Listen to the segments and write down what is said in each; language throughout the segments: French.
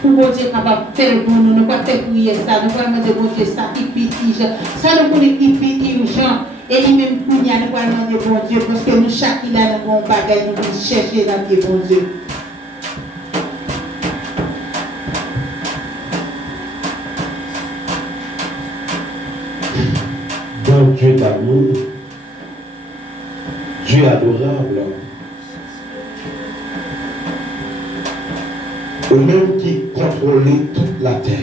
pour bon Dieu capable de faire pour nous. Nous pas faire prier ça, nous pas demander bon Dieu ça qui petit, ça nous connaît qui petit urgent. Et lui-même, nous pas demander bon Dieu parce que nous, chaque il a un bon bagage, nous devons chercher dans le bon Dieu. Bon Dieu d'amour, Dieu adorable, au même qui contrôlait toute la terre,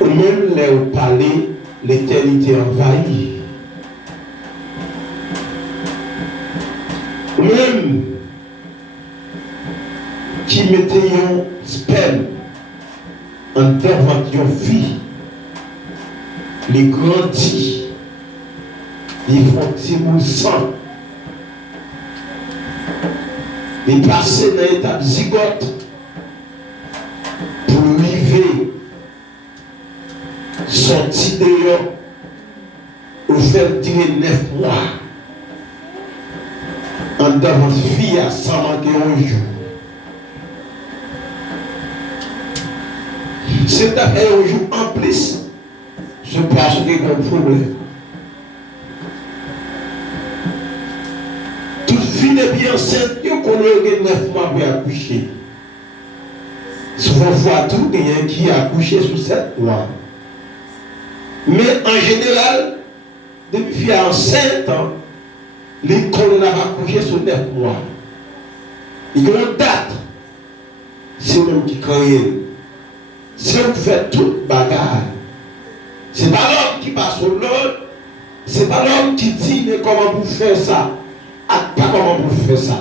au même les palais, l'éternité envahie, au même qui mettait un sperme en devant une vie. Les grandis, les font sang, les passer dans l'étape zygote pour arriver, sortir dehors, ou faire tirer 9 mois, en devant vie à 100 manquer un jour. C'est un jour en plus. Je pense qu'il y a un problème. Toute fille est bien enceinte, il connaît 9 mois pour accoucher. Souvent, on voit tout quelqu'un qui a accouché sous 7 mois. Mais en général, depuis fille enceinte, l'école n'a pas accouché sous 9 mois. Il y a une date. C'est eux qui crée. C'est eux qui fait toute bagarre. Ce n'est pas l'homme qui passe au l'autre, ce n'est pas l'homme qui dit mais comment vous faites ça, pas comment vous faites ça.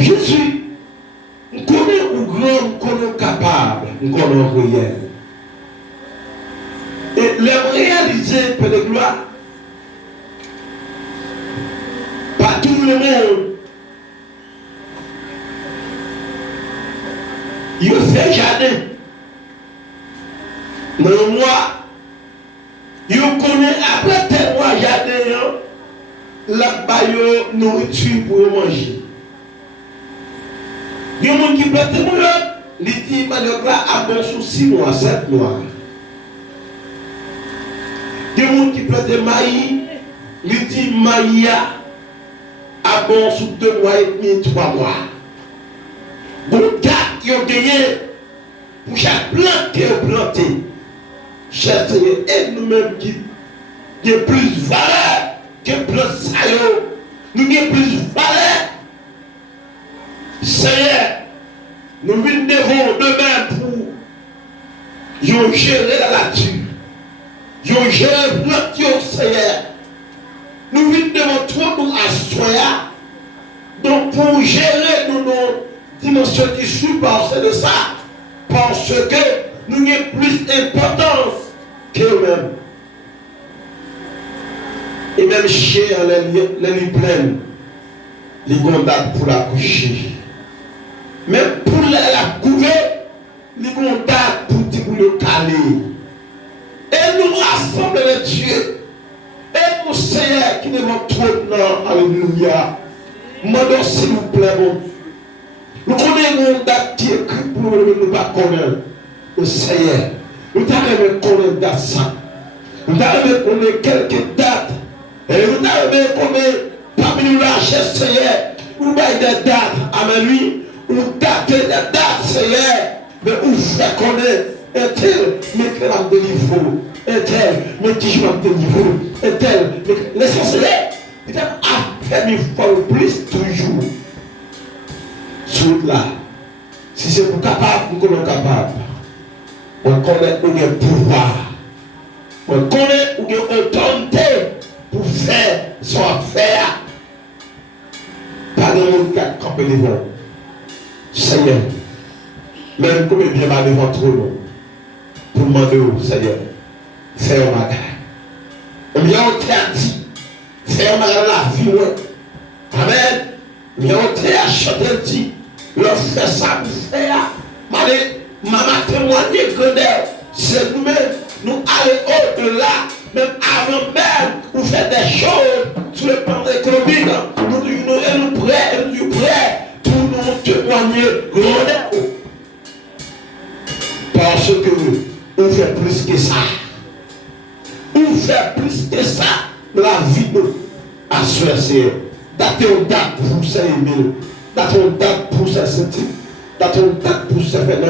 Je suis, je connais un grand, je connais capable, je connais réel. Et les réaliser, Père de gloire, pas tout le monde. Il fait jardin. Mais moi, je connais après tel mois jardin, la baille nourriture pour manger. Il y a des gens qui plante mon lot, ils disent que là a bon sous 6 mois, 7 mois. Il y a des gens qui plantent maïs, ils disent maïs a bon sous 2 mois et demi, 3 mois. Bon, date, ils ont gagné pour chaque plante qui est plantée. Cher Seigneur, et nous-mêmes qui avons plus de valeur que plus ça, nous avons plus de valeur. Seigneur, nous devons demain pour gérer la nature, gérer la nature, Seigneur. Nous devons trop nous asseoir, donc pour gérer nos dimensions qui supportent de ça, parce que nous avons plus d'importance qu'eux-mêmes. Et même chez les nuits pleines, les gondats pour la coucher. Même pour la couver, les gondats pour le caler. Et nous rassemblons les dieux. Et nous, Seigneur, qui devons trop de nom, alléluia. Demandons s'il vous plaît, bon. Nous connaissons les gondats qui écrit pour nous ne pas connaître. Le Seigneur, nous avons connaître date ça. Nous avons connaître quelques dates. Et nous avons connaître parmi nous la chair, Seigneur. Nous avons des dates. Amen. Lui, nous datons des dates, Seigneur. Mais où fait connaître un tel, mais qui va délivrer. Un tel, mais qui va délivrer. Un tel, mais l'essentiel, il a fait 1000 fois ou plus toujours. Sur là. Si c'est pour capable, nous sommes capables. On connaît où il y a pouvoir. On connaît où il y a autorité pour faire son affaire. Pas de monde qui a campé devant. Seigneur, même comme il vient devant trop long, pour demander au Seigneur, faire ma garde. On vient au théâtre, faire ma garde la vie. Amen. On vient au théâtre, chanter, dit, leur faire ça pour faire. Maman témoigner que c'est nous-mêmes, nous allons au-delà, même avant même, nous faire des choses sur le plan économique. Nous prêts, témoigner grandeur. Parce que on fait plus que ça. On fait plus que ça dans la vie de à Suède. D'attendre une date pour ça aimer. D'attendre une date pour ça sentir. D'attendre une date pour ça faire.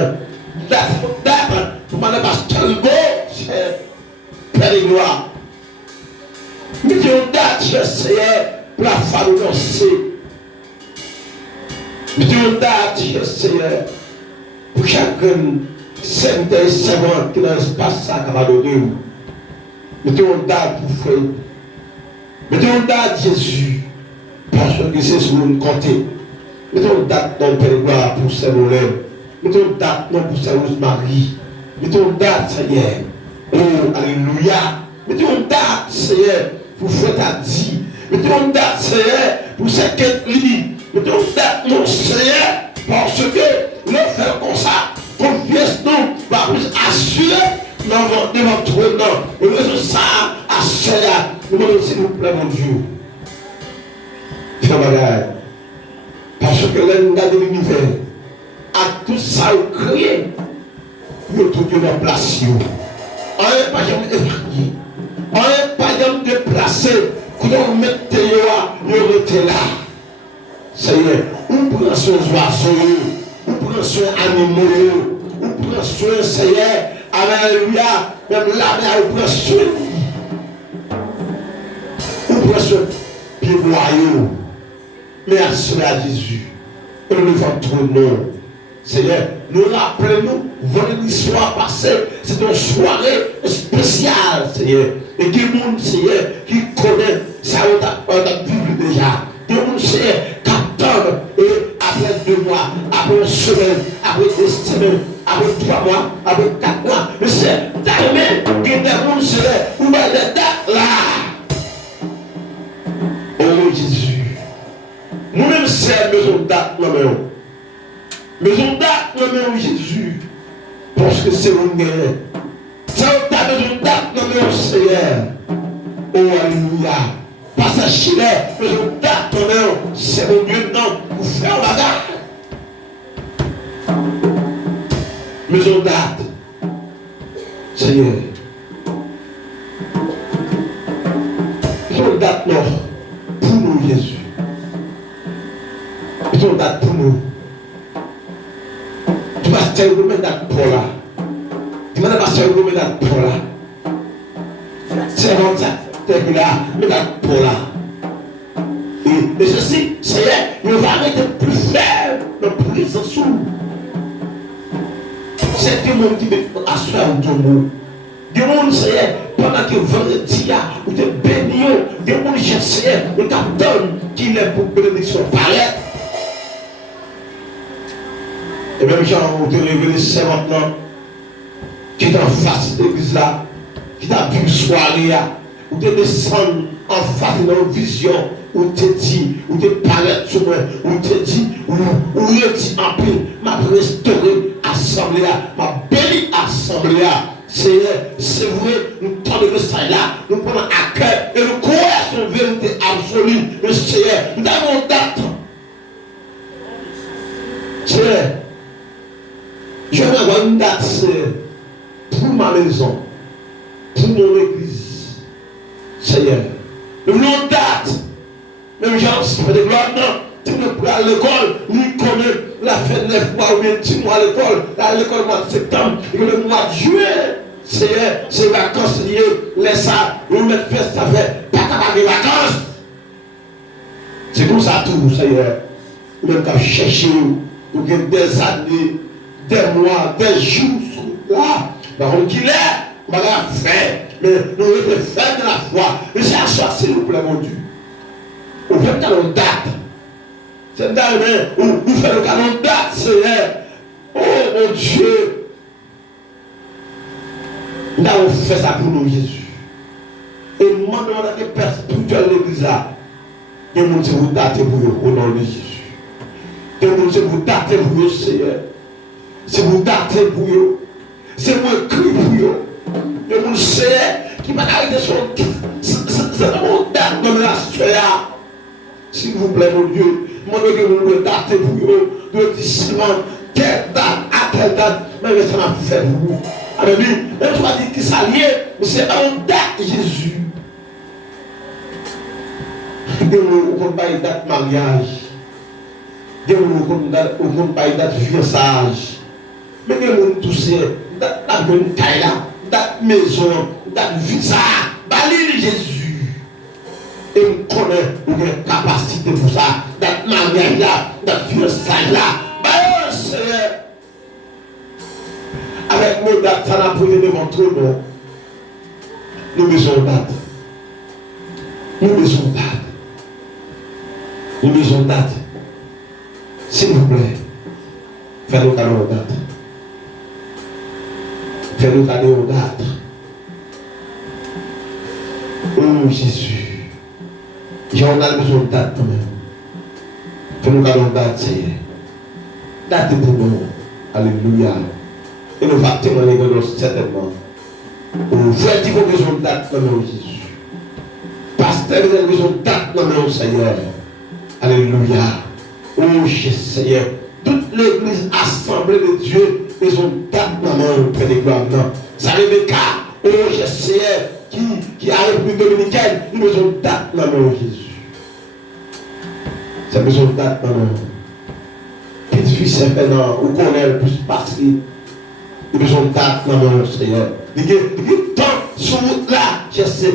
D'attendre une date pour m'aller pasteur Hugo, cher Père et gloire. Mettez une date, cher Seigneur, pour la famille danser. Mettez une date, cher Seigneur, pour chacun. 50 qui dans l'espace ça qui va donner. Mettez une date pour frère. Mettez une date Jésus. Parce que c'est sur une côté. Mettez une date dans le Père pour Saint-Molin. Mettez une date non pour Saint-Rose-Marie. Mettez une date Seigneur. Oh, alléluia. Mettez une date Seigneur pour Frère Tadi. Mettez une date Seigneur pour Saint-Ketli. Mettez une date non Seigneur parce que le faire comme ça. Confiance nous va vous assurer devant toi. Et nous ça à cela. Nous demandons s'il vous plaît, mon Dieu. Parce que l'un de l'univers, à tout ça, vous criez. Vous trouvez dans place. On n'est pas jamais évacué. On n'est pas jamais déplacé. Quand on met vous êtes là. Seigneur, vous prenez soin des oiseaux. Vous prenez soin des animaux, vous prenez soin, Seigneur, alléluia, même la mer, vous prenez soin. Vous prenez soin des noyaux. Merci à Jésus. Et nous votre nom. Seigneur, nous rappelons vendredi soir passé, c'est une soirée spéciale, Seigneur. Et qui monde, Seigneur, qui connaît ça, on a vu déjà. Qui monde, Seigneur, qui attend et après 2 mois, après 1 semaine, après 2 semaines, après 3 mois, après 4 mois. Mais c'est tellement que des gens seraient où va les dates là. Oh Jésus. Nous-mêmes, c'est maison date, nous-mêmes. Maison date, nous-mêmes, Jésus. Parce que c'est mon guerre. C'est ta maison date, nous-mêmes, Seigneur. Oh alléluia. Parce que Chile, maison date, nous-mêmes, c'est mon Dieu, non, pour faire la date. Maison date, Seigneur. Maison date, non, pour nous, Jésus. Maison date pour nous. Tu vas te remettre date pour là. Tu vas te remettre date pour là. C'est comme ça, tu es là, mais date pour là. Et ceci, Seigneur, il va arrêter plus faire de prison sous. C'est des gens qui veulent asseoir au tombeau. Des gens, Seigneur, pendant que vendredi, ou des bénions, des gens, Seigneur, le capitaine qui est pour bénédiction paraît. Et même Jean, on te révèle c'est maintenant, qui est en face de l'église là, qui t'a vu soirée là, ou te descendre en face de nos visions, ou te dit, ou te paraît sur moi, ou te dit, ou te en paix, m'a restauré assemblée là, m'a béni assemblée là. C'est vrai, nous tendons ça là, nous prenons à cœur et nous croyons sur vérité absolue. Mais Seigneur, nous avons date. Seigneur, je vais avoir une date pour ma maison, pour mon église. Seigneur, nous voulons une date. Même gens qui font des gloires, non. Tu ne peux pas à l'école, nous connaissons la fête 9 mois ou bien 10 mois à l'école. À l'école, au mois de septembre, et le mois de juillet. C'est vacances liées, laisse ça, nous mettons fête, ça fait pas capable de vacances. C'est comme ça tout, Seigneur. Même quand je cherche, nous avons des années, des mois, des jours, là. Par contre, qu'il est, on va la faire. Mais nous devons faire de la foi. Mais c'est à soi, s'il vous plaît, mon Dieu. On fait le canon date. C'est d'ailleurs, où fait le canon date, Seigneur. Oh mon Dieu. Nous avons fait ça pour nous, Jésus. Et nous demandons à des personnes spirituelles de l'église là. Et nous disons, vous datez pour eux, au nom de Jésus. Et nous disons, vous datez pour eux, Seigneur. C'est vous datez pour eux. C'est moi écrit pour eux. Et nous savons qui va arrêter son. C'est mon date de la soirée. S'il vous plaît, mon Dieu, demandez que vous le datez pour eux. le discipline, telle date, à telle date, mais ça m'a fait pour vous. Alléluia. Même si on dit qu'il s'allie, mais c'est en date Jésus. On ne pas une date mariage. On ne pas une date fiançage. Mais on ne tous date bonne taille là, date maison, date visa, balil Jésus. Et on connaît une capacité pour ça. Date mariage là, date fiançage là. Bah, Seigneur. Avec mon date, ça n'a pas été devant tout le monde. Nous besoin date. Nous besoin date. Nous besoin date. S'il vous plaît, faites-nous cadeau aux dates. Faites-nous cadeau aux dates. Oh Jésus. J'en ai besoin de date quand même. Faites-nous cadeau aux dates, Seigneur. Date pour nous. Alléluia. Et nous allons témoigner de nous certainement. Vous faites dire qu'on a besoin de date dans le nom de Jésus. Pasteur, vous avez besoin de date dans le nom du Seigneur. Alléluia. Oh Seigneur. Toute l'église assemblée de Dieu, ils ont date dans le nom de gloire. Ça veut dire que, oh Seigneur, qui a la République dominicaine, nous avons besoin de date dans le nom de Jésus. C'est besoin de date dans le nom. Petit fils, c'est fait dans, ou qu'on est le plus passé. Ils besoin de date dans mon Seigneur. Il y a tant sur route là, je sais,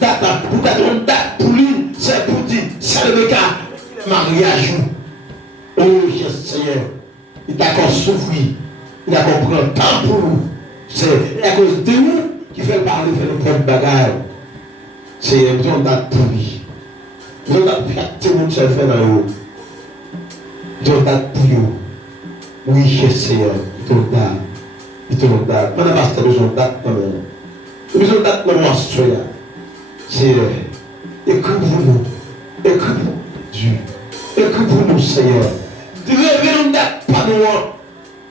date pour une date pour lui, c'est pour dire, c'est le cas, mariage. Oh, Seigneur, il t'a encore souffert, il a encore pris un temps pour nous. C'est à cause de nous qui fait parler, fait le propre bagage. C'est besoin de date pour lui. Besoin de date pour tout le monde se fait dans l'eau. Besoin de date pour nous. Oui, Seigneur, besoin de date. Il te donne date. Madame Pasteur, besoin de date dans le monde. Besoin de date dans le monde. C'est écrit pour nous. Écrit pour Dieu. Écrit pour nous, Seigneur. Révélez-nous date par nous.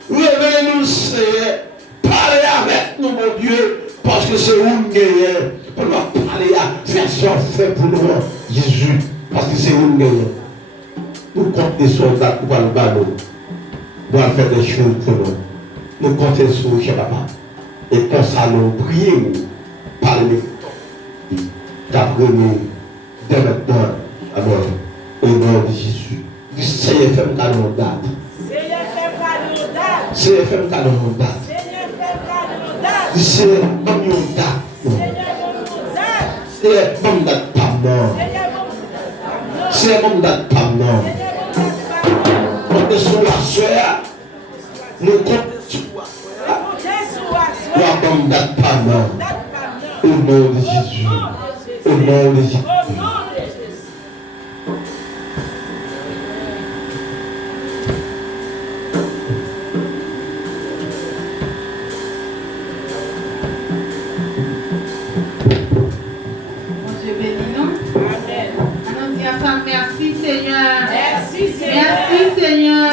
Révélez-nous, Seigneur. Parlez avec nous, mon Dieu. Parce que c'est où nous gagnons. Pour nous parler à faire ce qu'on fait pour nous, Jésus. Parce que c'est où nous gagnons. Nous comptons sur la date pour le ballon. Pour faire des choses pour nous. Nous comptons sur le Papa. Et comme ça, nous prions par les d'après nous, dès maintenant, alors, au nom de Jésus. Du CFM Canon date. CFM Canon date. Du CFM Canon date. CFM date pas mort. CFM date pas mort. Comptez sur la soeur. Nous comptons. La bonne date pas mort. Au nom de Jésus. Au nom de Jésus. Mon Dieu béni nous. Amen. Allons dire ensemble merci Seigneur. Merci Seigneur. Merci Seigneur.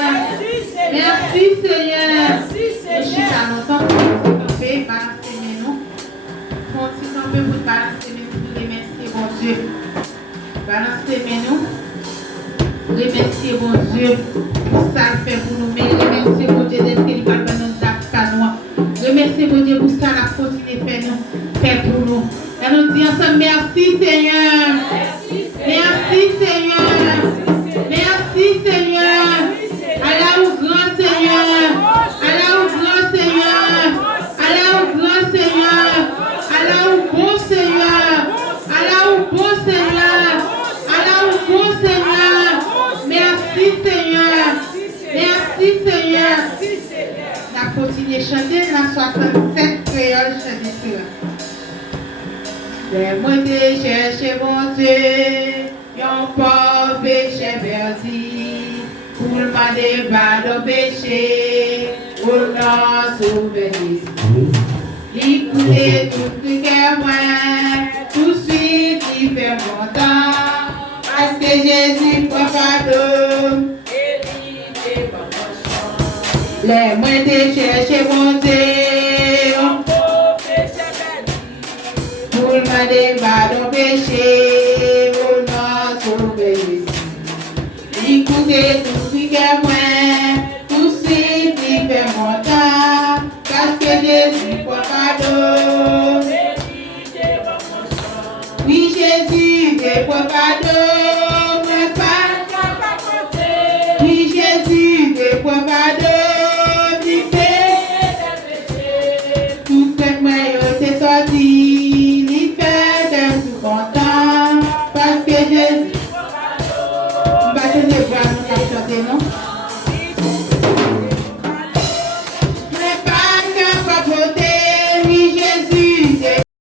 Merci Seigneur. Merci Seigneur. Balancer mes noms. Continue un peu pour balancer mes noms, pour remercier mon Dieu. Balancer mes noms. Remercier mon Dieu pour ça le fait pour nous. Mais remercier mon Dieu d'être qu'il va nous nous. Remercier mon Dieu pour ça la continuer faire pour nous. Et nous disons ensemble merci Seigneur. Merci Seigneur. Merci Seigneur. Allah ou grand Seigneur. Allah ou grand Seigneur. Allah ou grand Seigneur. Allah ou bon Seigneur. Allah ou bon Seigneur. Allah ou bon Seigneur. Merci Seigneur. Merci Seigneur. La continue de chanter la 67 créole chanter cela. Moi j'ai cherché mon Dieu, yon pauvre péché perdu. Pour le débat de péché, pour nous sauver l'esprit. Il coulait tout le cœur, tout de suite il fait mon temps. Parce que Jésus prend pardon. Et il est pas mon chant. Les moins de chercher mon Dieu, on peut péché perdu. Pour le débat de péché, pour nous sauver l'esprit. Écoutez tout ce que moi, de provado, moi pas. Oui, Jésus de provado, ni tout ce que moi t'ai sorti, ni fait d'être tout content, parce que Jésus. Pas de bras, nous chanter, non?